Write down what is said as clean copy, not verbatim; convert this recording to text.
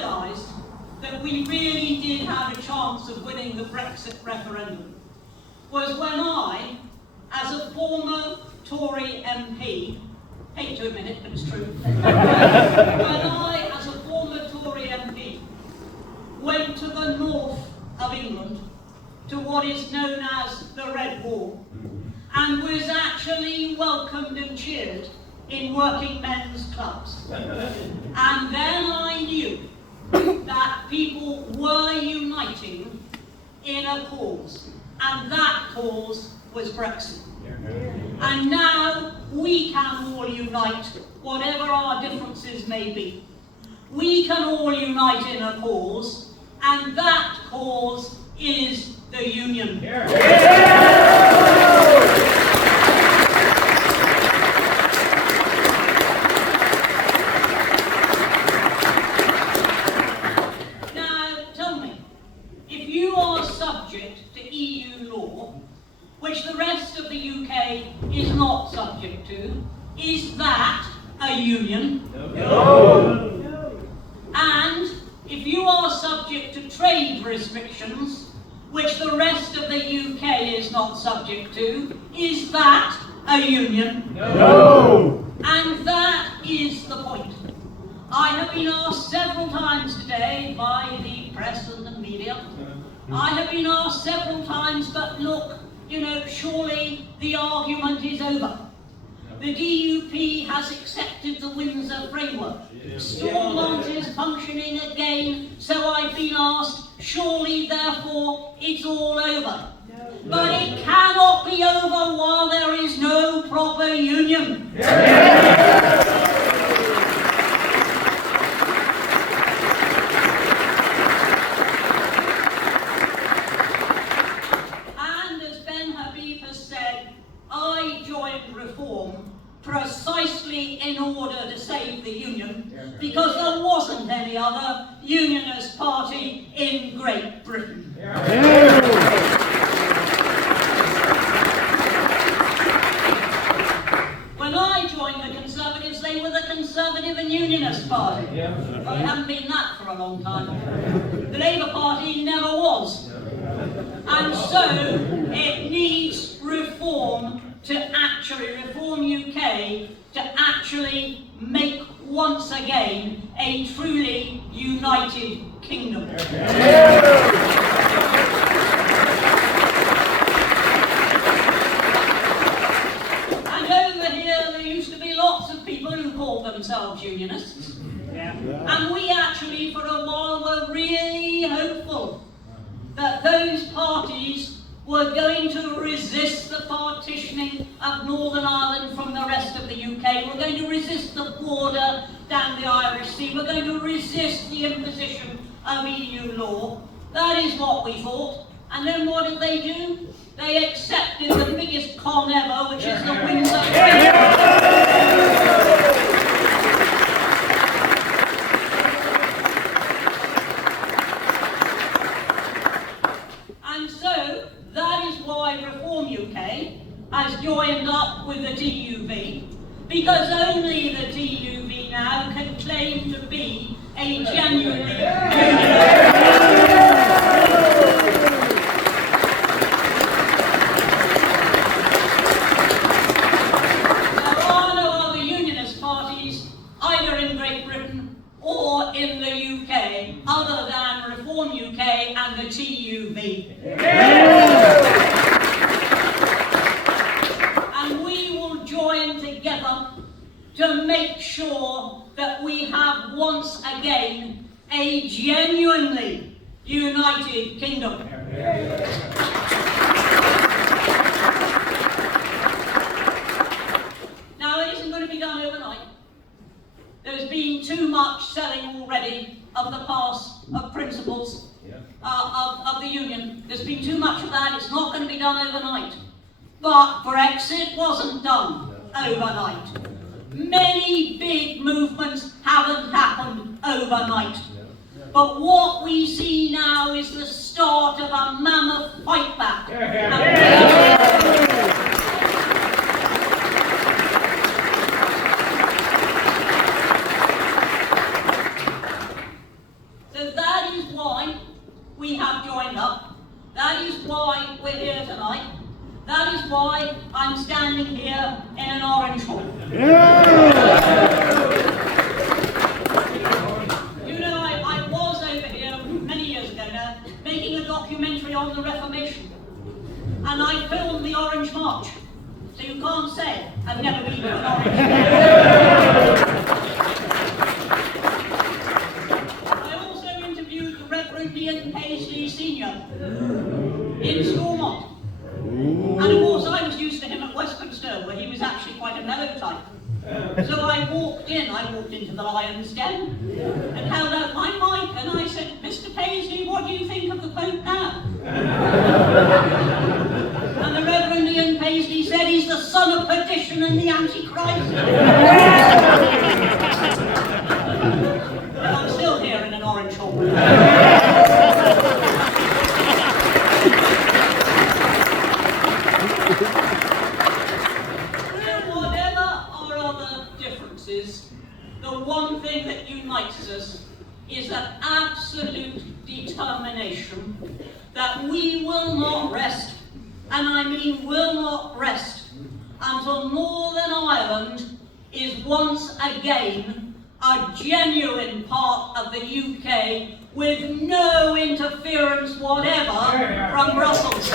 realised that we really did have a chance of winning the Brexit referendum was when I, as a former Tory MP, hate to admit it, but it's true, when I, as a former Tory MP, went to the north of England, to what is known as the Red Wall, and was actually welcomed and cheered in working men's clubs. And then I knew that people were uniting in a cause, and that cause was Brexit. And now we can all unite, whatever our differences may be. We can all unite in a cause, and that cause is the Union. Now, tell me, if you are subject to EU law, which the rest of the UK is not subject to, is that a union? No. And if you are subject to trade restrictions, which the rest of the UK is not subject to, is that a union? No. And that is the point. I have been asked several times today by the press and the media, I have been asked several times, but look, surely the argument is over. The DUP has accepted the Windsor Framework. Stormont is functioning again, so I've been asked, surely therefore it's all over. But it cannot be over while there is no proper union. Precisely in order to save the Union, because there wasn't any other Unionist party in Great Britain. When I joined the Conservatives, they were the Conservative and Unionist Party. Well, they haven't been that for a long time. The Labour Party never was. And so it needs reform to actually reform UK to actually make once again a truly united kingdom. And over here there used to be lots of people who called themselves Unionists. And we actually for a while were really hopeful that those parties were going to resist the partitioning of Northern Ireland from the rest of the UK. We're going to resist the border down the Irish Sea. We're going to resist the imposition of EU law. That is what we thought. And then what did they do? They accepted the biggest con ever, which is the Windsor Framework. Reform UK has joined up with the DUV, because only the DUV now can claim to be a genuinely There are no other unionist parties either in Great Britain or in the UK other than Reform UK and the TUV. To make sure that we have once again a genuinely united kingdom. Now it isn't going to be done overnight. There's been too much selling already of the past, of principles of the Union. There's been too much of that. It's not going to be done overnight. But Brexit wasn't done overnight. Many big movements haven't happened overnight. But what we see now is the start of a mammoth fight back. and I filmed the Orange March. So you can't say I've never been to an Orange March. I also interviewed the Reverend Ian Paisley Sr. in Stormont. And of course I was used to him at Westminster, where he was actually quite a mellow type. So I walked into the Lion's Den and held out my mic and I said, Mr. Paisley, what do you think of the Pope now? And the Reverend Ian Paisley said he's the son of perdition and the Antichrist. And I'm still here in an orange hall. The one thing that unites us is an absolute determination that we will not rest, and I mean will not rest, until Northern Ireland is once again a genuine part of the UK with no interference whatever from Brussels.